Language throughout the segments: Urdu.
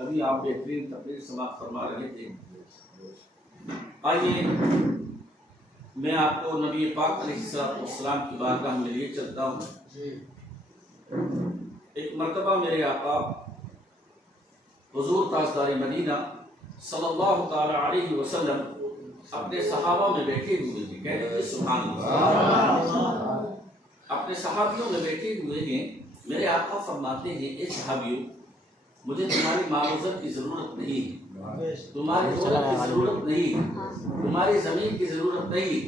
ابھی آپ بہترین تقریر سماعت فرما رہے تھے۔ آئیے میں آپ کو نبی پاک علیہ السلام کی بارگاہ میں لیے چلتا ہوں۔ ایک مرتبہ میرے آقا حضور تاجدار مدینہ صلی اللہ تعالی علیہ وسلم اپنے صحابہ میں بیٹھے ہوئے ہیں، کہہ دیجیے سبحان اللہ۔ اپنے صحابیوں میں بیٹھے ہوئے ہیں، میرے آقا فرماتے ہیں اے صحابیوں، مجھے تمہاری مال و زر کی ضرورت نہیں ہے، تمہاری دولت کی ضرورت نہیں ہے، تمہاری زمین کی ضرورت نہیں،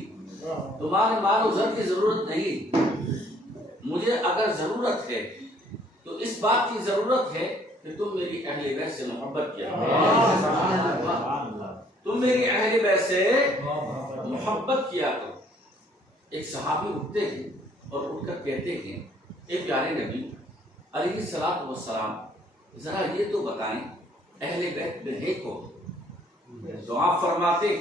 تمہارے مال و زر کی ضرورت نہیں، مجھے اگر ضرورت ہے تو اس بات کی ضرورت ہے کہ تم میری اہل بیت سے محبت کیا کرو، تم میری اہل بیت سے محبت کیا کرو۔ ایک صحابی اٹھتے ہیں اور اٹھ کر کہتے ہیں اے پیارے نبی علیہ الصلوۃ والسلام، ذرا یہ تو بتائیں اہل بیت میں ہے کون؟ تو آپ فرماتے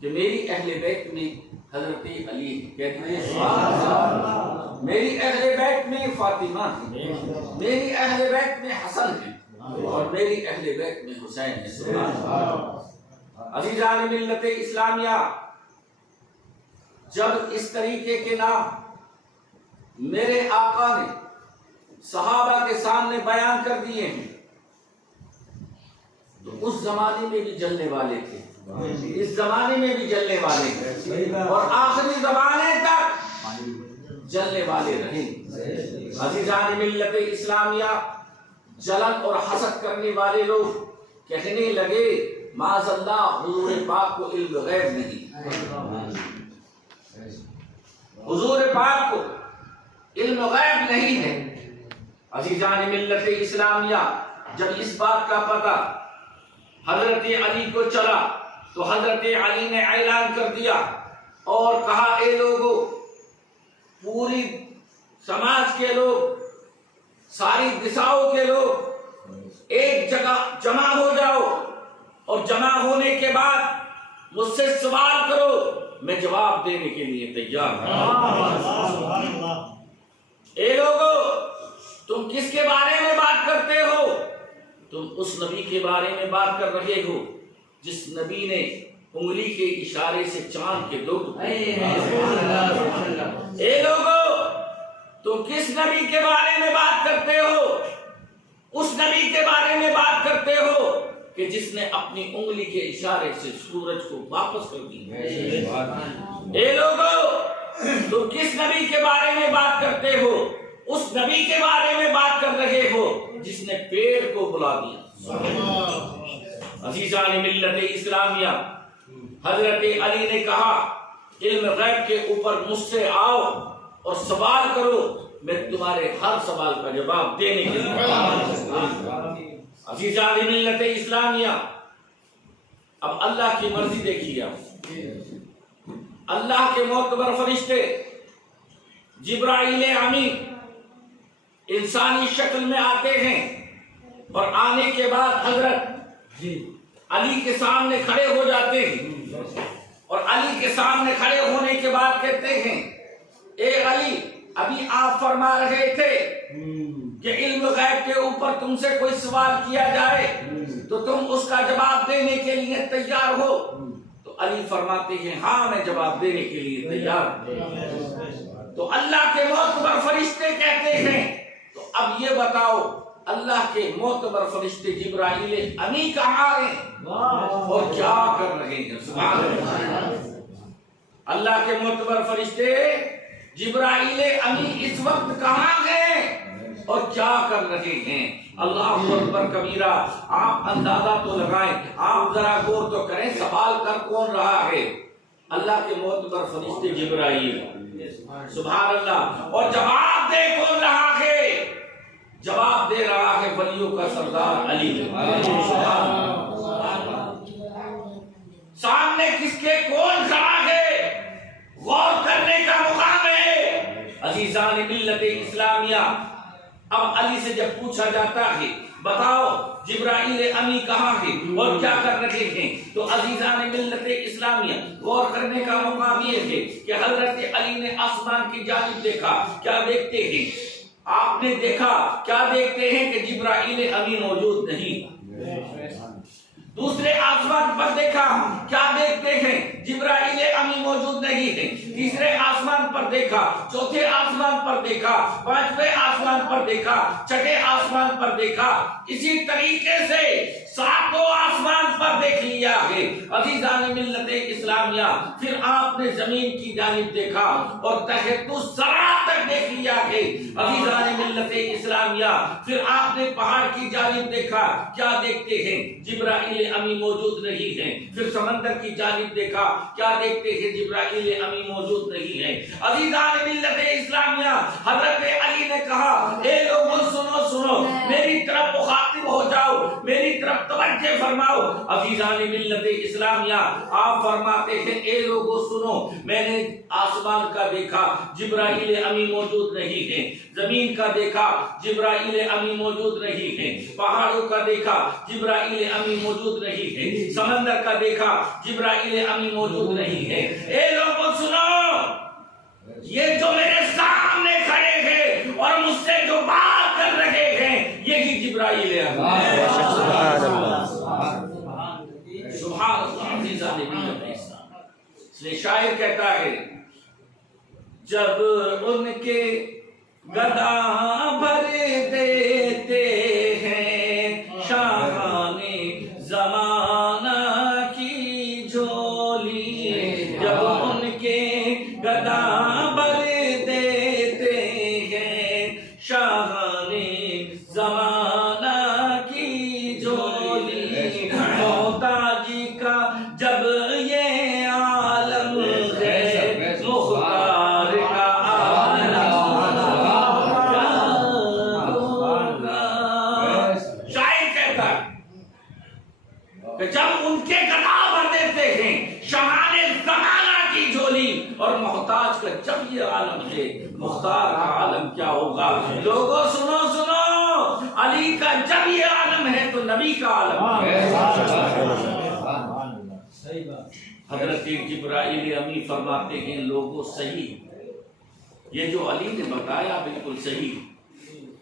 کہ میری اہل بیت میں حضرت علی ہے، کہتے ہیں سبحان اللہ، میری اہل بیت میں فاطمہ ہے، میری اہل بیت میں حسن ہے، اور میری اہل بیت میں حسین ہے۔ سبحان اللہ۔ عزیزان ملت اسلامیہ، جب اس طریقے کے نام میرے آقا نے صحابہ کے سامنے بیان کر دیے ہیں تو اس زمانے میں بھی جلنے والے تھے، اس زمانے میں بھی جلنے والے تھے، اور آخری زمانے تک جلنے والے رہے۔ عزیزان ملت اسلامیہ، جلن اور حسد کرنے والے لوگ کہنے لگے معاذ اللہ حضور پاک کو علم غیب نہیں، حضور پاک کو علم غیب نہیں ہے۔ عزیزان ملت اسلامیہ، جب اس بات کا پتہ حضرت علی کو چلا تو حضرت علی نے اعلان کر دیا اور کہا اے لوگوں، پوری سماج کے لوگ، ساری دشاؤں کے لوگ ایک جگہ جمع ہو جاؤ، اور جمع ہونے کے بعد مجھ سے سوال کرو، میں جواب دینے کے لیے تیار ہوں۔ اے لوگوں، تم کس کے بارے میں بات کرتے ہو؟ تم اس نبی کے بارے میں بات کر رہے ہو جس نبی نے انگلی کے اشارے سے چاند کے دو ٹکڑے۔ اے لوگوں، تم کس نبی کے بارے میں بات کرتے ہو؟ اس نبی کے بارے میں بات کرتے ہو کہ جس نے اپنی انگلی کے اشارے سے سورج کو واپس کر دیا۔ اے لوگوں، تم کس نبی کے بارے میں بات کرتے ہو؟ اس نبی کے بارے میں بات کر رہے ہو جس نے پیڑ کو بلا دیا۔ عزیزان ملت اسلامیہ، حضرت علی نے کہا علم غیب کے اوپر مجھ سے آؤ اور سوال کرو، میں تمہارے ہر سوال کا جواب دینے کے لیے۔ عزیزان ملت اسلامیہ، اب اللہ کی مرضی دیکھیے آپ، اللہ کے معتبر فرشتے جبرائیل امین انسانی شکل میں آتے ہیں، اور آنے کے بعد حضرت علی کے سامنے کھڑے ہو جاتے ہیں، اور علی کے سامنے کھڑے ہونے کے بعد کہتے ہیں اے علی، ابھی آپ فرما رہے تھے کہ علم غیب کے اوپر تم سے کوئی سوال کیا جائے تو تم اس کا جواب دینے کے لیے تیار ہو؟ تو علی فرماتے ہیں ہاں، میں جواب دینے کے لیے تیار ہوں۔ تو اللہ کے معتبر فرشتے کہتے ہیں تو اب یہ بتاؤ اللہ کے معتبر فرشتے جبرائیل امی کہاں ہیں اور کیا کر رہے ہیں؟ سبحان اللہ۔ اللہ کے معتبر فرشتے جبرائیل امی اس وقت کہاں ہیں اور کیا کر رہے ہیں؟ اللہ اکبر کبیرہ۔ آپ اندازہ تو لگائیں، آپ ذرا غور تو کریں، سوال کر کون رہا ہے؟ اللہ کے معتبر فرشتے جبرائیل، سبحان اللہ۔ اور جواب دے کون رہا ہے؟ جواب دے رہا ہے ولیوں کا سردار علی۔ سامنے کس کے کون کھڑا ہے؟ غور کرنے کا مقام ہے۔ عزیزان ملت اسلامیہ، اب علی سے جب پوچھا جاتا ہے بتاؤ جبرائیل امی کہاں ہے اور کیا کر رہے ہیں، تو عزیزان ملت اسلامیہ غور کرنے کا مقام یہ ہے کہ حضرت علی نے آسمان کی جانب دیکھا، کیا دیکھتے ہیں؟ آپ نے دیکھا، کیا دیکھتے ہیں کہ جبرائیل امی موجود نہیں، دوسرے آسمان پر دیکھا، کیا دیکھتے ہیں؟ جبرائیل امی موجود نہیں ہے۔ تیسرے آسمان پر دیکھا، چوتھے آسمان پر دیکھا، پانچویں آسمان پر دیکھا، چھٹے آسمان پر دیکھا، اسی طریقے سے ساتوں آسمان پر دیکھ لیا ہے۔ عزیزان ملت اسلامیہ، پھر آپ نے زمین کی جانب دیکھا اور تحت الثری تک دیکھ لیا ہے۔ عزیزان ملت اسلامیہ، پھر آپ نے پہاڑ کی جانب دیکھا، کیا دیکھتے ہیں؟ جبرائیل امی موجود نہیں ہے۔ پھر سمندر کی جانب دیکھا، کیا دیکھتے ہیں؟ جبرائیل امی موجود نہیں ہے۔ عزیزان ملت اسلامیہ، حضرت علی نے کہا، اے لوگوں سنو سنو، میری طرف مخاطب ہو جاؤ، میری طرف توجہ فرماؤ۔ عزیزان ملت اسلامیہ، آپ فرماتے ہیں، اے لوگوں سنو، میں نے آسمان کا دیکھا، جبرائیل امی موجود نہیں ہے۔ زمین کا دیکھا، جبرائیل امی موجود نہیں ہے۔ پہاڑوں کا دیکھا، جبرائیل امی موجود نہیں ہے۔ سمندر کا دیکھا، جبرائیل امی موجود نہیں ہے۔ اے لوگوں سنو، یہ جو میرے سامنے کھڑے ہیں اور مجھ سے جو بات کر رہے ہیں، یہی جبرائیل امی۔ سبحان اللہ، عزیزان ملت اسلام۔ اس لیے شاعر کہتا ہے، جب ان کے گدا بھر دیتے ہیں شاہان زمانہ کی جھولی، جب ان کے گدا بھر دیتے ہیں شاہان زمانہ کی جھولی، محتاجی کا جب یہ عالم ہے، مختار کا عالم کیا ہوگا۔ شاعر کہتا ہے کہ جب ان کے گدا بھر دیتے ہیں شاہان زمانہ کی جھولی، اور محتاج کا جب یہ عالم ہے، مختار کا عالم کیا ہوگا۔ لوگوں سنو سنو، علی کا جب یہ عالم ہے تو نبی کا عالم ہے۔ حضرت جبرائیل امی فرماتے ہیں، لوگوں صحیح، یہ جو علی نے بتایا بالکل صحیح۔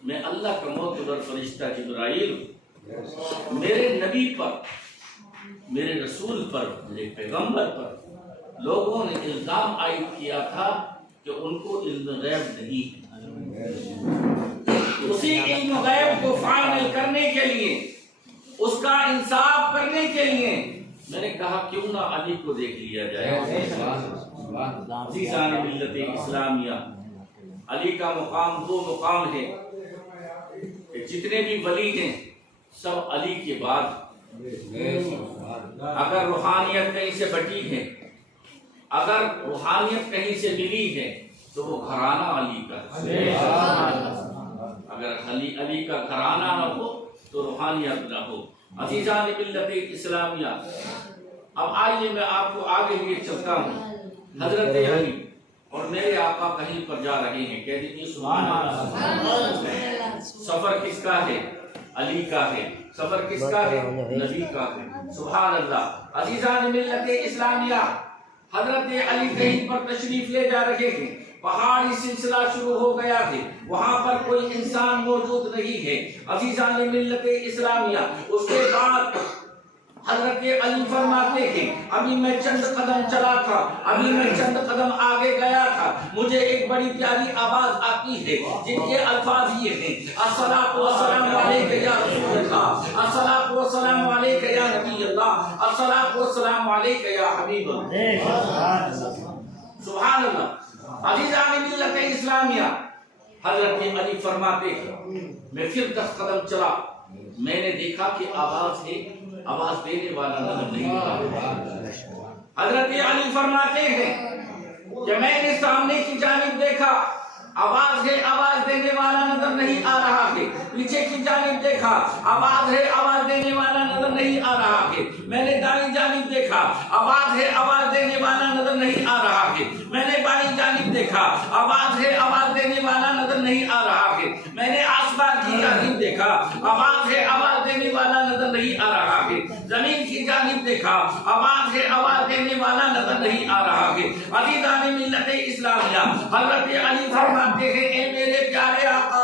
میں اللہ کا معتبر فرشتہ جبرائیل میرے نبی پر، میرے رسول پر، میرے پیغمبر پر لوگوں نے الزام عائد کیا تھا کہ ان کو علم غیب نہیں ہے۔ اسی علم غیب کو فائنل کرنے کے لیے، اس کا انصاف کرنے کے لیے میں نے کہا کیوں نہ علی کو دیکھ لیا جائے۔ عزیزان ملت اسلامیہ، علی کا مقام وہ مقام ہے کہ جتنے بھی ولی ہیں سب علی کے بعد، اگر روحانیت کہیں سے بٹی ہے، اگر روحانیت کہیں سے ملی ہے تو وہ گھرانہ علی کا ہے۔ اگر علی کا گھرانہ نہ ہو تو روحانیت نہ ہو۔ عزیزان ملت اسلامیہ، اب آئیے میں آپ کو آگے لیے چلتا ہوں۔ حضرت علی اور میرے آقا کہیں پر جا رہے ہیں، کہہ دیجیے سبحان اللہ۔ سفر کس کا ہے؟ علی کا ہے۔ سفر کس کا ہے؟ نبی کا ہے۔ سبحان اللہ۔ عزیزان ملت اسلامیہ، حضرت علی کہیں پر تشریف لے جا رہے ہیں، پہاڑی سلسلہ شروع ہو گیا ہے، وہاں پر کوئی انسان موجود نہیں ہے۔ عزیزان ملت اسلامیہ، اس کے بعد حضرت علی فرماتے ہیں، ابھی میں چند قدم چلا تھا، ابھی میں چند قدم آگے گیا تھا، مجھے ایک بڑی پیاری آواز آتی ہے جن کے الفاظ یہ ہیں، الصلاۃ والسلام علیک یا رسول اللہ، الصلاۃ والسلام علیک یا نبی اللہ، الصلاۃ والسلام علیک یا حبیب اللہ۔ سبحان اللہ۔ عزیزان ملت اسلامیہ، حضرت علی فرماتے ہیں، میں پھر 10 قدم چلا، میں نے دیکھا کہ آواز ہے، آواز دینے والا نظر نہیں آتا۔ حضرت علی فرماتے ہیں کہ میں نے سامنے کی جانب دیکھا، آواز ہے، آواز دینے والا نظر نہیں آ رہا ہے۔ پیچھے کی جانب دیکھا، آواز ہے، آواز دینے والا نظر نہیں آ رہا ہے۔ میں نے دائیں جانب دیکھا، آواز ہے، آواز دینے والا نظر نہیں آ رہا ہے۔ میں نے بائیں جانب دیکھا، آواز ہے، آواز دینے والا نظر نہیں آ رہا ہے۔ میں نے آسمان کی جانب دیکھا، آواز ہے، آواز دینے والا نظر نہیں آ رہا ہے۔ زمین کی جانب دیکھا، آواز ہے، آواز دینے والا نظر نہیں آ رہا ہے۔ عزیزان ملت اسلامیہ، حضرت علی فرماتے ہیں، اے میرے پیارے آقا،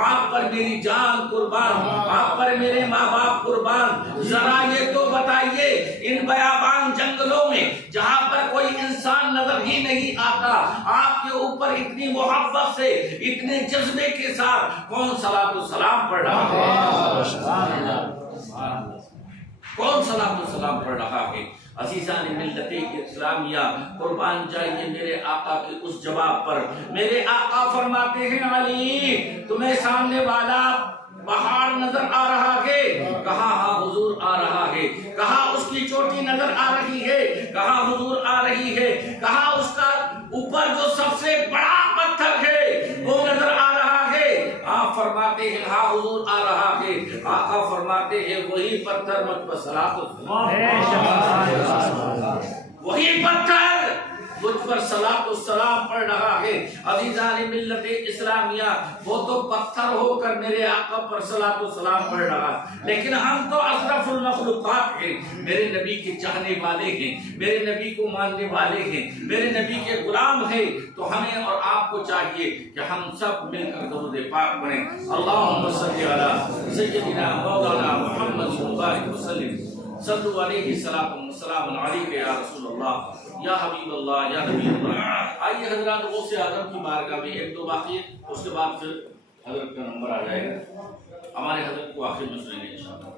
آپ پر میری جان قربان، آپ پر میرے ماں باپ قربان، ذرا یہ تو بتائیے ان بیابان جنگلوں میں جہاں پر کوئی انسان نظر ہی نہیں آتا، آپ کے اوپر اتنی محبت سے اتنے جذبے کے ساتھ کون صلاۃ و سلام پڑھ رہا ہے؟ کون صلاۃ و سلام پڑھ رہا ہے؟ عزیزان ملت اسلامیہ، قربان جائیے میرے آقا کے اس جواب پر۔ میرے آقا فرماتے ہیں علی تمہیں سامنے والا پہاڑ نظر آ رہا ہے؟ کہا ہاں حضور آ رہا ہے۔ کہا اس کی چوٹی نظر آ رہی ہے؟ کہا حضور آ رہی ہے۔ کہا اس کا اوپر جو سب سے بڑا پتھر ہے وہ نظر آ رہا ہے؟ آپ فرماتے ہیں ہاں حضور آ رہا ہے۔ آقا فرماتے ہیں وہی پتھر مجھ پر صلاۃ و وہی پتھر مجھ پر صلاۃ و سلام پڑھ رہا ہے۔ عزیزان ملت اسلامیہ، وہ تو پتھر ہو کر میرے آقا پر صلاۃ و سلام پڑھ رہا ہے، لیکن ہم تو اشرف المخلوقات ہیں، میرے نبی کے چاہنے والے ہیں، میرے نبی کو ماننے والے ہیں، میرے نبی کے غلام ہیں، تو ہمیں اور آپ کو چاہیے کہ ہم سب مل کر درود پاک پڑھیں۔ اللہم صلی علی سیدنا مولانا محمد صلی اللہ علیہ وسلم، صلو علیہ السلام علیکہ یا رسول اللہ یا حبیب اللہ یا نبی اللہ۔ آئیے حضرات غوث اعظم کی بارگاہ میں ایک دو باقی، اس کے بعد پھر حضرت کا نمبر آ جائے گا، ہمارے حضرت کو آخر میں سنیں گے انشاءاللہ۔